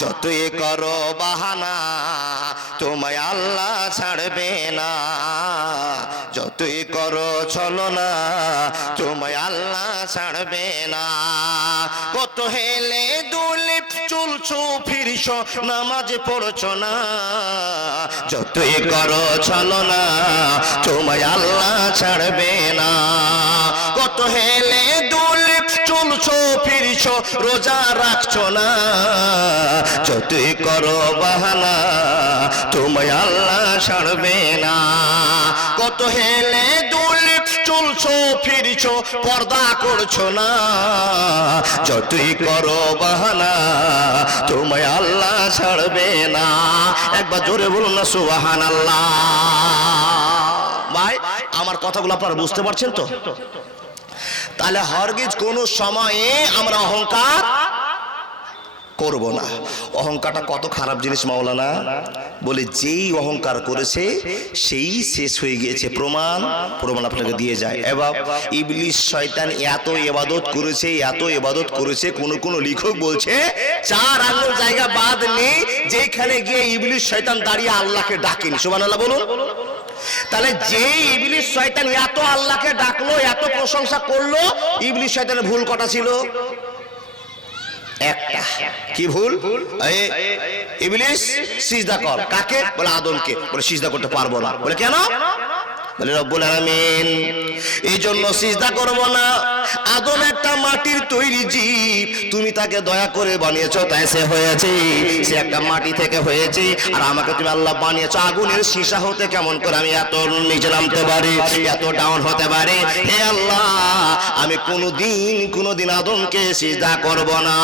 যতই করো বাহানা তোমায় আল্লাহ ছাড়বে না, যতই করো ছলনা তোমায় আল্লাহ ছাড়বে না। কত হেলে দুলে চলছো ফিরছো নামাজ পড়ছো না, যতই করো ছলনা তোমায় আল্লাহ ছাড়বে না। কত হেলে দুলে চলছো ফিরছো রোজা রাখছো না, যতই করো বাহানা তোমায় আল্লাহ ছাড়বে না। কত হেলে দুলে চলছো ফিরছো পর্দা করছো না, যতই করো বাহানা তোমায় আল্লাহ ছাড়বে না। একবার জোরে বলুন না সুবহানাল্লাহ। ভাই আমার কথাগুলো আপনারা বুঝতে পারছেন তো? তাহলে হরগিজ কোন সময়ে আমরা অহংকার করব না। অহংকারটা কত খারাপ জিনিস মাওলানা বলে, যেই অহংকার করেছে সেই শেষ হয়ে গিয়েছে। প্রমাণ আপনাকে দিয়ে যায়। এবার ইবলিস শয়তান এত ইবাদত করেছে, এত ইবাদত করেছে, কোন লেখক বলছে 4 আঙ্গুল জায়গা বাদ নেই যেখানে গিয়ে ইবলিস শয়তান দাঁড়িয়ে আল্লাহকে ডাকেনি। সুবহানাল্লাহ বলুন। তাহলে যে ইবলিস শয়তান এত আল্লাহকে ডাকলো, এত প্রশংসা করলো, ইবলিস শয়তানের ভুল কটা ছিল? একটা। কি ভুল? ইবলিস সিজদা কর। কাকে? বলে আদমকে। বলে সিজদা করতে পারবো না। বলে কেন? বলে রব্বুল আলামিন এই জন্য সিজদা করব না, আদম একটা মাটির তৈরি জীব, তুমি তাকে দয়া করে বানিয়েছো তাই সে হয়েছে, সে একটা মাটি থেকে হয়েছে। আর আমাকে তুমি আল্লাহ বানিয়েছো আগুনের সীসা হতে, কেমন করে আমি এত নিচে নামতে পারি, এত ডাউন হতে পারি? হে আল্লাহ আমি কোনোদিন আদমকে সিজদা করব না।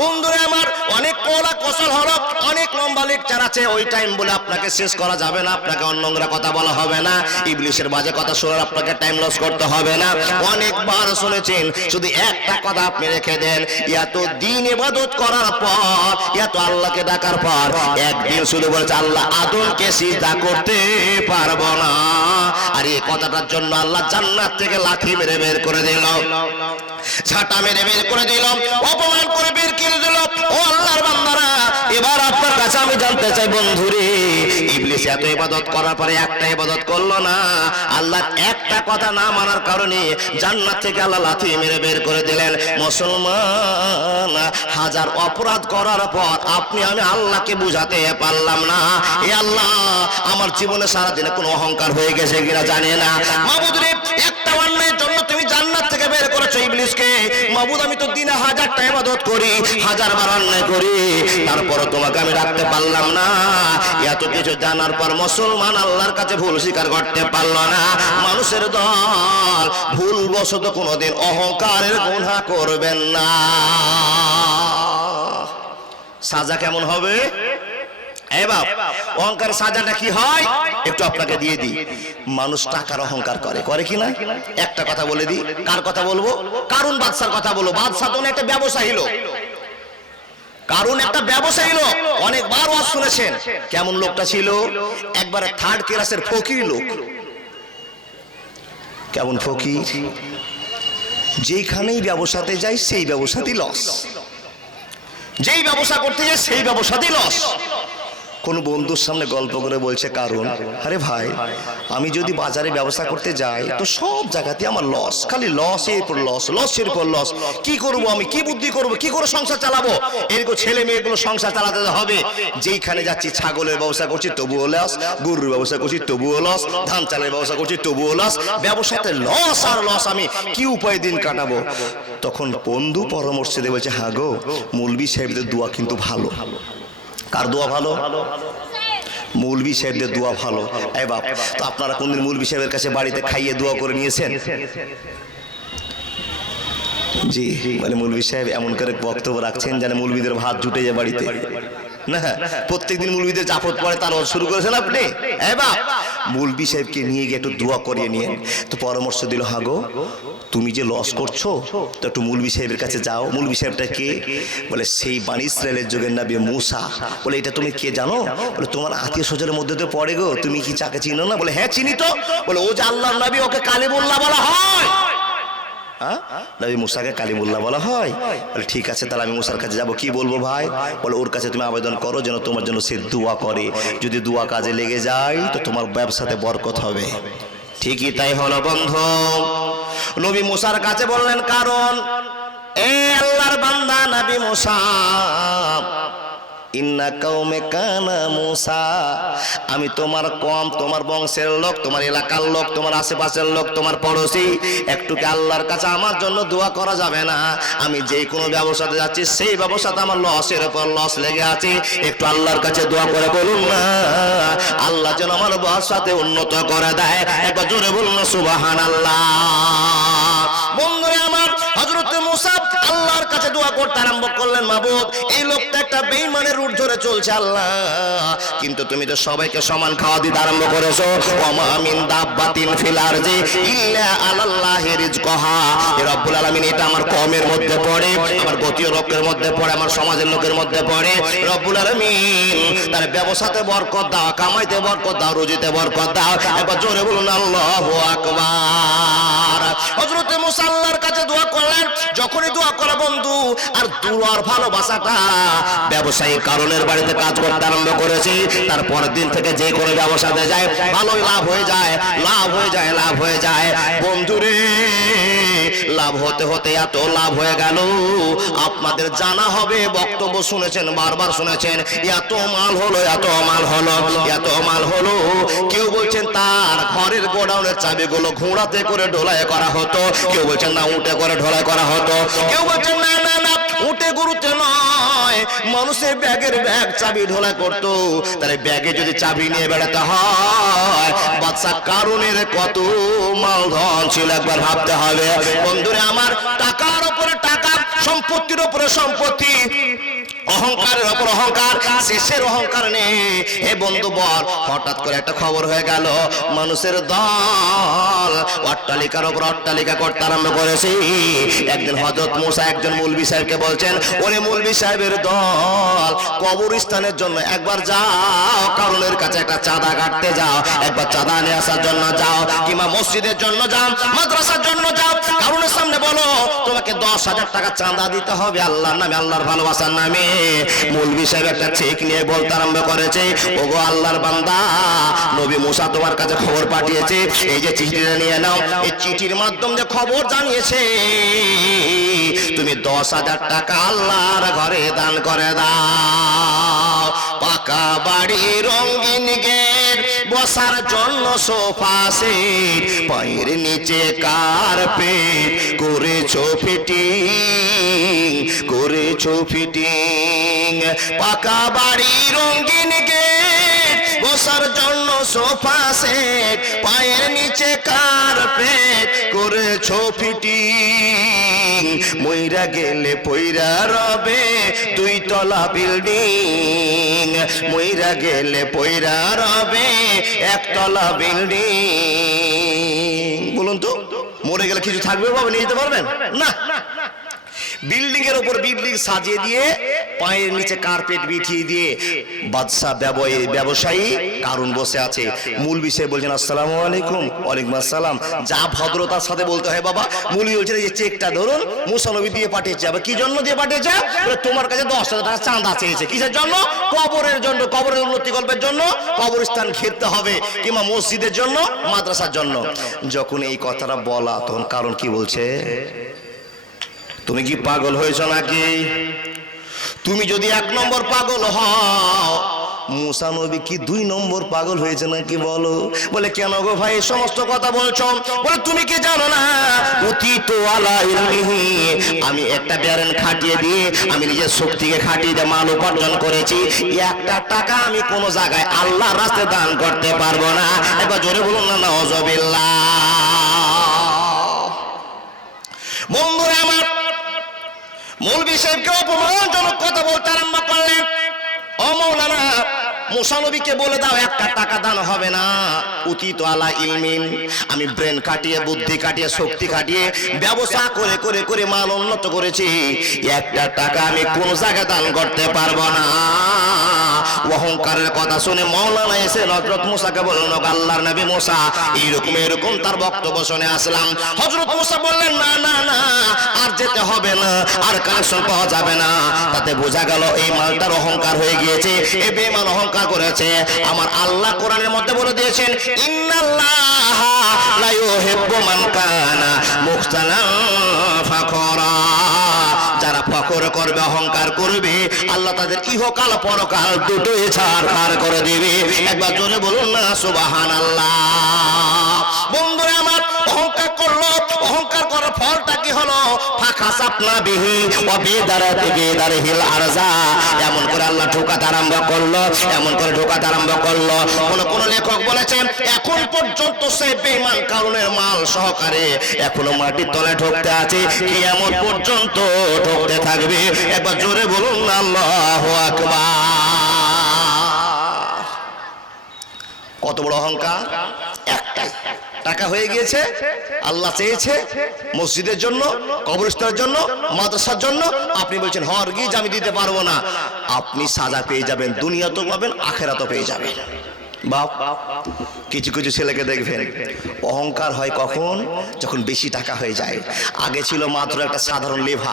বন্ধুরা আমার, অনেক কোলা কৌশল হলো, অনেক লম্বা লেকচার আছে, ওই টাইম বলে আপনাকে শেষ করা যাবে না, আপনাকে অন্যংরা কথা বলা হবে না, ইবলিসের বাজে কথা শোনার আপনাকে টাইম লস করতে হবে না। অনেকবার শুনেছেন, শুধু একটা কথা আপনি রেখে দেন, এত দিন ইবাদত করার পর, এত আল্লাহকে ডাকার পর একদিন শুধু বলেছে আল্লাহ আদমকে সিজদা করতে পারবো না। আর এই কথাটার জন্য আল্লাহ জান্নাত থেকে লাঠি মেরে বের করে দিল, ঝাঁটা মেরে বের করে দিল, অপমান করে বের করে দিল। ও আল্লাহর বান্দারা, এবার আপনার কাছে আমি জানতে চাই বন্ধুরে, ইবলিস এত ইবাদত করার পরে একটা ইবাদত করলো না, আল্লাহ একটা কথা না মানার কারণে জান্নাত থেকে আল্লাহ লাথি মেরে বের করে দিলেন। মুসলমান, হাজার অপরাধ করার পর আপনি আমি আল্লাহকে বুঝাতে পারলাম না, এ আল্লাহ আমার জীবনে সারাদিনে কোনো অহংকার হয়ে গেছে কিনা জানি না। মাবুদ রে, একটা অন্যায়ের জন্য তুমি জান্নাত থেকে বের করেছো ইবলিসকে। মাবুদ আমি তো দিনে 1000টা ইবাদত করি, 1000বার অন্যায় করি, তারপরও তোমাকে আমি রাখতে পারলাম না। এত কিছু জানার পর মুসলমান আল্লাহর কাছে ভুল স্বীকার করতে পারলো না। মানুষের দল ভুলবশত কোনোদিন অহংকারের গুনাহ করবেন না। সাজা কেমন হবে? এবার অহংকার সাজাটা কি হয় একটু আপনাকে দিয়ে দিই। মানুষ টাকার অহংকার করে কি না? একটা কথা বলে দিই, কার কথা বলবো? কারুন বাদশার কথা বলবো। বাদশা তো একটা ব্যবসায়ী লোক, কারণ একটা ব্যবসায়ী লোক, অনেকবার ওয়াজ শুনেছেন। কেমন লোকটা ছিল? একবারে 3rd ক্লাসের ফকির লোক। কেমন ফকির? যেখানেই ব্যবসাতে যায় সেই ব্যবসাতেই লস, যেই ব্যবসা করতে যায় সেই ব্যবসাতেই লস। কোন বন্ধুর সামনে গল্প করে বলছে কারণ, আরে ভাই আমি যদি বাজারে ব্যবসা করতে যাই তো সব জায়গাতে আমার লস, খালি লসের পর লস, লসের পর লস। কি করব আমি? কি বুদ্ধি করব? কি করে সংসার চালাবো? এরকম ছেলে মেয়েগুলো সংসার চালাতে হবে। যেইখানে যাচ্ছি ছাগলের ব্যবসা করছি তবুও লস, গরুর ব্যবসা করছি তবুও লস, ধান চালের ব্যবসা করছি তবুও লস, ব্যবসাতে লস আর লস, আমি কি উপায় দিন কাটাবো? তখন বন্ধু পরামর্শ দিয়ে বলছে, হ্যাঁ গো, মৌলভী সাহেবদের দোয়া কিন্তু ভালো। কার দোয়া ভালো? মৌলভী সাহেবদের দোয়া ভালো। এ বাপ, তো আপনারা কোনদিন মৌলভী সাহেবের কাছে বাড়িতে খাইয়ে দোয়া করে নিয়েছেন? জি, মানে মৌলভী সাহেব এমন করে বক্তব্য রাখছেন যেন মৌলভীদের ভাত জুটে যায় বাড়িতে না। প্রত্যেকদিন মৌলভীদের জাফত পড়ে, তার শুরু করেছেন আপনি। এবার মৌলভী সাহেবকে নিয়ে গিয়ে একটু দোয়া করিয়ে নিয়ে, তো পরামর্শ দিল, হ্যাঁ গো তুমি যে লস করছো তো একটু মৌলভী সাহেবের কাছে যাও। মৌলভী সাহেবটা কে? বলে সেই বানি ইসরায়েলের যুগের নবী মূসা। বলে এটা তুমি কে জানো? বলে তোমার আত্মীয় স্বজনের মধ্যে তো পড়ে গো, তুমি কি চাকে চিনো না? বলে হ্যাঁ চিনি তো। বলে ও যে আল্লাহর নবী, ওকে কালিমুল্লাহ বলা হয়। নবী মুসাকে কালিমুল্লাহ বলা হয়? বলে ঠিক আছে, তাহলে আমি মুসার কাছে যাব, কি বলবো ভাই? বলে ওর কাছে তুমি আবেদন করো যেন তোমার জন্য সে দোয়া করে, যদি দোয়া কাজে লেগে যায় তো তোমার ব্যবসাতে বরকত হবে। ঠিকই তাই হলো বন্ধু। নবী মুসার কাছে বললেন, কারণ এ আল্লাহর বান্দা নবী মুসা, ইন্না কওমে কানা মুসা, আমি তোমার কম, তোমার বংশের লোক, তোমার এলাকার লোক, তোমার আশেপাশের লোক, তোমার পড়োশি, একটু কি আল্লাহর কাছে আমার জন্য দোয়া করা যাবে না? আমি যে কোনো ব্যবসাতে যাচ্ছি সেই ব্যবসাতে আমার লসের উপর লস লেগে আছে, একটু আল্লাহর কাছে দোয়া করে বলুন না, আল্লাহ যেন আমার ব্যবসাতে উন্নত করে দেয়। একবার জোরে বলুন না সুবহানাল্লাহ। বন্ধুরে আমার, হযরত মুসা আল্লাহর কাছে দোয়া করতে আরম্ভ করলেন, মাবুদ এই লোকটা একটা বেঈমানের রুট ধরে চলছে আল্লাহ, কিন্তু তুমি তো সবাইকে সমান খাওয়া দিতে আরম্ভ করেছো। ওয়া মিন দাব্বাতিন ফিল আরজি ইল্লা আলাল্লাহি রিজকুহা, এ রব্বুল আলামিন এটা আমার কওমের মধ্যে পড়ে, আমার গোত্রীয় লোকের মধ্যে পড়ে, আমার সমাজের লোকের মধ্যে পড়ে। রব্বুল আলামিন তার ব্যবসাতে বরকত দাও, কামাইতে বরকত দাও, রুজিতে বরকত দাও। একবার জোরে বলুন আল্লাহু আকবার। হযরত মুসা আল্লাহর কাছে দোয়া করলেন, যখনই দোয়া করা বন্ধু আর দুয়ার ভালোবাসাটা ব্যবসায়ী কারণের বাড়িতে কাজ করতে আরম্ভ করেছি, তারপর দিন থেকে যে কোনো ব্যবসাতে যায় ভালোই লাভ হয়ে যায়, লাভ হয়ে যায়, লাভ হয়ে যায়। বন্ধুরে লাভ হতে হতে এত লাভ হয়ে গেল, আপনাদের জানা হবে, বক্তব্য শুনেছেন, বারবার শুনেছেন, এত মাল হলো, এত মাল হলো, এত মাল হলো। কেউ বলছেন তার ঘরের গোডাউনের চাবিগুলো ঘোড়াতে করে ঢোলাই করা হতো, কেউ বলছেন না উঠে করে ঢোলাই করা হতো, কেউ বলছেন না না না উঠে গরুতে নয়, মানুষের ব্যাগের ব্যাগ চাবি ঢোলা করতো। তাহলে ব্যাগে যদি চাবি নিয়ে বেড়াতে হয়, বাদশা কারণের কত মালধন ছিল একবার ভাবতে হবে। বন্ধুরে আমার, টাকার উপরে টাকা, সম্পত্তির উপরে সম্পত্তি, অহংকারের উপর অহংকার, শেষের অহংকার নেই। হে বন্ধু বল, হঠাৎ করে একটা খবর হয়ে গেল, মানুষের দল অট্টালিকার উপর অট্টালিকা করতে আরম্ভ করেছে। একদিন হযরত মুসা একজন মৌলভী সাহেবকে বলছেন, ওরে মৌলভী সাহেবের দল, কবরস্থানের জন্য একবার যাও, কারণের কাছে একটা চাঁদা কাটতে যাও, একবার চাঁদা নিয়ে আসার জন্য যাও, কিংবা মসজিদের জন্য যাও, মাদ্রাসার জন্য যাও, কারণের সামনে বলো তোমাকে 10,000 টাকা চাঁদা দিতে হবে আল্লাহর নামে, আল্লাহর ভালোবাসার নামে। মৌলভী সাহেব একটা চেক নিয়ে বলতে আরম্ভ করেছে, ওগো আল্লাহর বান্দা, নবী মুসা তোমার কাছে খবর পাঠিয়েছে, এই যে চিঠিটা নিয়ে নাও, এই চিঠির মাধ্যমে যে খবর জানিয়েছে তুমি 10,000 টাকা আল্লাহর ঘরে দান করে দাও। পাকা বাড়ি, রঙিন গেট, বসার জন্য সোফা সেট, পায়ের নিচে কার্পেট, করেছো ফিটিং, করেছো ফিটিং। পাকা বাড়ি, রঙিন গেট, বসার জন্য সোফা সেট, পায়ের নিচে কার্পেট, করেছো ফিটিং। মইরা গেলে পইরা রবে 2 তলা বিল্ডিং, মইরা গেলে পইরা রবে 1 তলা বিল্ডিং। বলুন তো, মরে গেলে কিছু থাকবে বাবা, নিয়ে যেতে পারবেন না? বিল্ডিং এর উপর বিল্ডিং সাজিয়ে দিয়ে, পায়ের নিচে কার্পেট বিছিয়ে দিয়ে বাদশা ব্যবসায়ী কারণ বসে আছে। মৌলভী সাহেব বলছেন, আসসালামু আলাইকুম। ওয়ালাইকুম আসসালাম। যা ভদ্রতার সাথে বলতে হয় বাবা। মৌলভী বলছেন, এই চেকটা ধরুন, মুসা নবী দিয়ে পাঠিয়েছে। আবার কি জন্য দিয়ে পাঠিয়েছে? তোমার কাছে 10,000 টাকা চাঁদা চেয়েছে। কিসের জন্য? কবরের জন্য, কবরের উন্নতি কল্পের জন্য, কবরস্থান ঘিরতে হবে, কিংবা মসজিদের জন্য, মাদ্রাসার জন্য। যখন এই কথাটা বলা, তখন কারণ কি বলছে, তুমি কি পাগল হয়েছ নাকি? তুমি যদি 1 নম্বর পাগল হও, মুসা নবী কি 2 নম্বর পাগল হয়েছে নাকি বলো? বলে কেন গো ভাই এই সমস্ত কথা বলছো? বলে তুমি কি জানো না, অতীত আলা ইলমিহি, আমি একটা ব্যারেন খাটিয়ে দিয়ে, আমি নিজের শক্তিকে খাটিয়ে দিয়ে মাল উপার্জন করেছি, 1টা টাকা আমি কোনো জায়গায় আল্লাহর রাস্তায় দান করতে পারবো না। একবার জোরে বলুন না, নাউযুবিল্লাহ। বন্ধুরা আমার, মৌলভী সাহেবকে অপমানজনক কথা বলতে আরম্ভ করলেন। ও মৌলানা, মুসা নবীকে বলে দাও একটা টাকা দান হবে না, উতিত আলা ইলমিন, আমি ব্রেন কাটিয়ে বুদ্ধি কাটিয়ে শক্তি কাটিয়ে ব্যবসা করে করে করে মান উন্নত করেছি, একটা টাকা আমি কোন জায়গায় দান করতে পারবো না। অহংকারের কথা শুনে মাওলানা এসে হযরত মুসাকে বললেন, আল্লাহর নবী মুসা এরকম তার বক্তব্য শুনে আসলাম। হযরত মুসা বললেন, না না না, আর যেতে হবে না, আর কানেকশন পাওয়া যাবে না। তাতে বোঝা গেল এই মালটার অহংকার হয়ে গিয়েছে, এই বেঈমান অহংকার করেছে। আমার আল্লাহ কোরআনের মধ্যে বলে দিয়েছেন, ইন্নাল্লাহা লা ইউহিব্বু মান কানা মুখতালান ফাখরা, যারা ফখর করবে অহংকার করবে আল্লাহ তাদের ইহকাল পরকাল দুটোই ছাড়খাড় করে দিবে। একবার জোরে বলুন না সুবহানাল্লাহ। বন্ধুরা আমার, অহংকার করলো, অহংকার করার ফলটা কি হলো? ফাখাসাফনা বিহি ওয়া বিদারাতি বিদারিহিল আরজা, এমন করে আল্লাহ ঠোকাতে আরম্ভ করলো, এমন করে ঠোকাতে আরম্ভ করলো। কোন লেখক বলেছেন, এখন পর্যন্ত সে বেঈমান কারণের মাল সহকারে এখনো মাটির তলায় ঢুকতে আছে, কিয়ামত পর্যন্ত ঢুকতে থাকবে। একবার জোরে বলুন না আল্লাহু আকবার। কত বড় অহংকার! একটাই টাকা হয়ে গিয়েছে। আল্লাহ চেয়েছে মসজিদের জন্য, কবরস্থানের জন্য, মাদ্রাসার জন্য, আপনি বলছেন হরগিজ আমি দিতে পারবো না। আপনি সাজা পেয়ে যাবেন, দুনিয়াতেও পাবেন, আখেরাতেও পেয়ে যাবেন। বাপ, কিছু কিছু ছেলেকে দেখবেন অহংকার হয় কখন? যখন বেশি টাকা হয়ে যায়। আগে ছিল মাত্র একটা সাধারণ লেভা,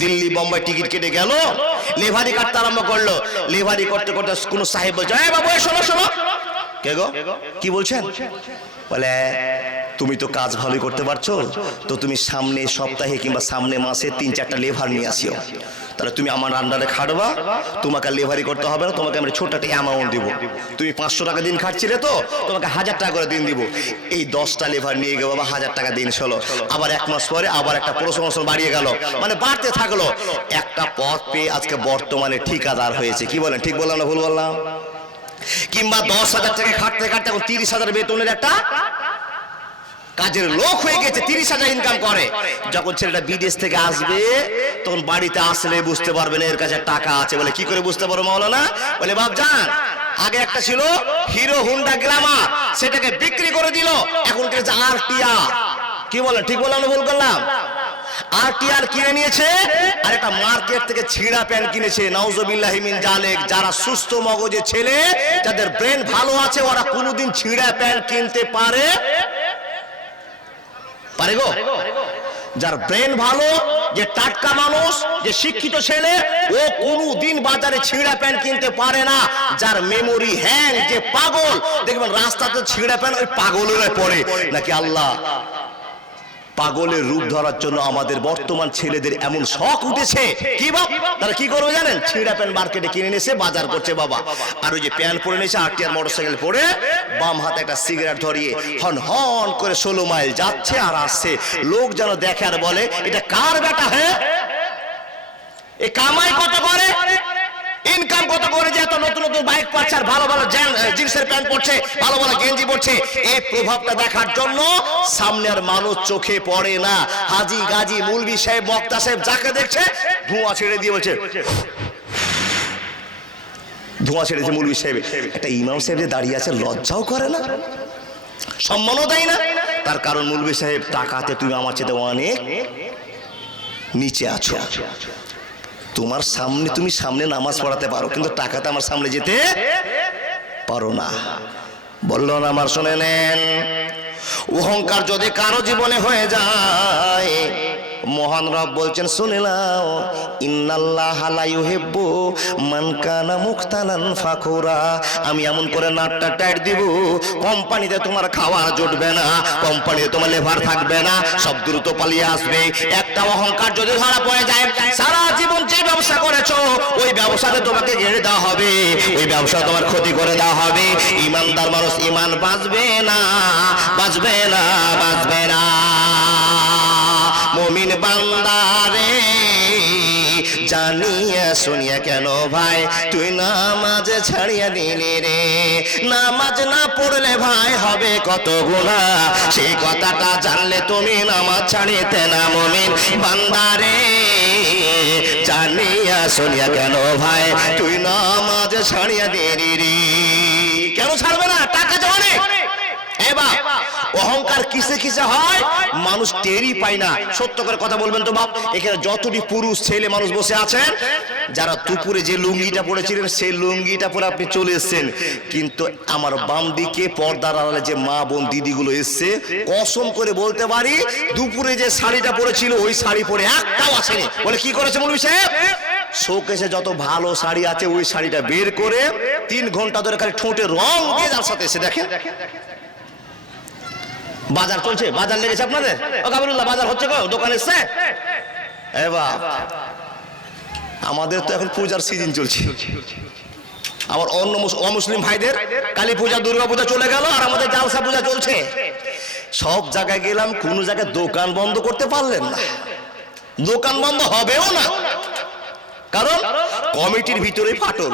দিল্লি বোম্বাই টিকিট কেটে গেল, লেভারি কাটতে আরম্ভ করলো। লেভারি করতে করতে কোন সাহেব বলছে, এই বাবু শোনো শোনো। কে গো, কি বলছেন? বলে, তুমি তো কাজ ভালোই করতে পারছো, তো তুমি সামনে সপ্তাহে কিংবা সামনে মাসে 3-4টা লেভার নিয়ে আসিও, তাহলে তুমি আমার আন্ডারে খাটবা, তোমাকে লেভারি করতে হবে না, তোমাকে আমরা ছোট একটা অ্যামাউন্ট দিব। তুমি 500 টাকা দিন খাটছিলে তো, তোমাকে 1000 টাকা করে দিন দিব। এই 10টা লেভার নিয়ে গেল, বাবা 1000 টাকা দিন হলো। আবার 1 মাস পরে আবার একটা প্রমোশন বাড়িয়ে গেল, মানে বাড়তে থাকলো। একটা পদ পেয়ে আজকে বর্তমানে ঠিকাদার হয়েছে। কি বলেন, ঠিক বললাম না ভুল বললাম? কিংবা 10,000 টাকা খাটতে খাটতে এখন 30,000 বেতনের একটা কাজের লোক হয়ে গেছে, 30,000 ইনকাম করে। যখন ছেলেটা বিদেশ থেকে আসবে, তখন বাড়িতে আসলে বুঝতে পারবেন এর কাছে টাকা আছে। বলে, কি করে বুঝতে পারো মাওলানা? বলে, বাপজান, আগে একটা ছিল হিরো হোন্ডা গ্ল্যামার, সেটাকে বিক্রি করে দিল, এখন কিনেছে আরটিআর। কি বলেন, ঠিক বললাম না ভুল করলাম? আরটিআর কিনে নিয়েছে, আর একটা মার্কেট থেকে ছিঁড়া প্যান্ট কিনেছে। নাউজুবিল্লাহি মিন জালিক। যারা সুস্থ মগজের ছেলে, যাদের ব্রেন ভালো আছে, ওরা কোনোদিন ছিঁড়া প্যান্ট কিনতে পারে গো? যার ব্রেন ভালো, যে টাটকা মানুষ, যে শিক্ষিত ছেলে, ও কোনোদিন বাজারে ছিঁড়া প্যান্ট কিনতে পারে না। যার মেমোরি হ্যাং, যে পাগল, দেখবেন রাস্তাতে ছিঁড়া প্যান্ট ওই পাগলের পড়ে। নাকি আল্লাহ পাগলের রূপ ধরার জন্য আমাদের বর্তমান ছেলেদের এমন শখ উঠেছে। কি বাপ, তারা কি করবে জানেন? ছিঁড়া প্যান্ট মার্কেটে কিনে নিয়েছে, বাজার করছে বাবা। আর ওই যে প্যান্ট পরে নিয়েছে, আরটিআর মোটরসাইকেল পরে, বাম হাতে একটা সিগারেট ধরিয়ে হন হন করে 16 মাইল যাচ্ছে আর আসছে। লোক যেন দেখে আর বলে, এটা কার বেটা? হ্যাঁ, এ কামাই কত করে, ইনকাম কত করে, যে এত নতুন নতুন বাইক পাচ্ছে, আর ভালো ভালো জিন্সের প্যান্ট পরছে, ভালো ভালো গেঞ্জি পরছে। এই প্রভাবটা দেখার জন্য সামনের মানুষ চোখে পড়ে না। হাজি গাজী মুলবি সাহেব বক্তা সাহেব যাকে দেখছে, ধোঁয়া ছেড়ে দিয়ে বলছে, ধোঁয়া ছেড়েছে মুলবি সাহেব। একটা ইমাম সাহেব যে দাঁড়িয়ে আছে, লজ্জাও করে না, সম্মানও দেয় না। তার কারণ মুলবি সাহেব, টাকাতে তুমি আমার চেয়ে অনেক নিচে আছো। তোমার সামনে, তুমি সামনে নামাজ পড়াতে পারো, কিন্তু টাকাতে আমার সামনে যেতে পারো না। বললো না আমার, শুনে নেন, অহংকার যদি কারো জীবনে হয়ে যায়, মহান রব বলছেন, শুনে নাও, ইন্নাল্লাহা লা ইউহিব্বু মান কানা মুখতালান ফাখুরা। আমি এমন করে নাটটা টাইট দিব, কোম্পানিতে তোমার খাওয়া জুটবে না, কোম্পানিতে তোমার লেভার থাকবে না, সব দ্রুত পালিয়ে আসবে। একটা অহংকার যদি ধরা পড়ে যায়, সারা জীবন যে ব্যবসা করেছো, ওই ব্যবসাতে তোমাকে ঘিরে দেওয়া হবে, ওই ব্যবসা তোমার ক্ষতি করে দেওয়া হবে। ইমানদার মানুষ ইমান বাঁচবে না, বাঁচবে না, বাঁচবে না। মুমিন বান্দারে জানিয়া শুনিয়া কেন ভাই তুই নামাজ ছাড়িয়া দিলি রে? নামাজ না পড়লে ভাই হবে কত গুনাহ, সেই কথাটা জানলে তুমি নামাজ ছাড়িতে না। মুমিন বান্দারে জানিয়া শুনিয়া কেন ভাই তুই নামাজ ছাড়িয়া দিলি রে? কেন ছাড়বে না? টাকা যে অনেক। এবার অহংকার কিসে কিসে হয় মানুষ টেরই পায় না। সত্য করে কথা বলবেন তো বাপ, এখানে যতটি পুরুষ ছেলে মানুষ বসে আছেন, যারা দুপুরে যে লুঙ্গিটা পরেছিলেন সেই লুঙ্গিটা পরে আপনি চলে এসেছেন, কিন্তু আমার বাম দিকে পর্দার আড়ালে যে মা বোন দিদিগুলো এসছে, কসম করে বলতে পারি দুপুরে যে শাড়িটা পরেছিল ওই শাড়ি পরে একটাও আসেনি। বলে কি করেছে মৌলভী সাহেব? শোকেসে যত ভালো শাড়ি আছে ওই শাড়িটা বের করে 3 ঘন্টা ধরে খালি ঠোঁটে রং দিয়ে যার সাথে এসে দেখেন। বাজার চলছে, বাজার লেগেছে আপনাদের? ও কাবিরুল্লাহ, বাজার হচ্ছে গো, দোকান এসছে? এবার আমাদের তো এখন পূজার সিজন চলছে, আবার অন্য অমুসলিম ভাইদের কালী পূজা দুর্গা পূজা চলে গেল, আর আমাদের জালসা পূজা চলছে। সব জায়গায় গেলাম, কোন জায়গায় দোকান বন্ধ করতে পারলেন না, দোকান বন্ধ হবেও না, কারণ কমিটির ভিতরেই ফাটল।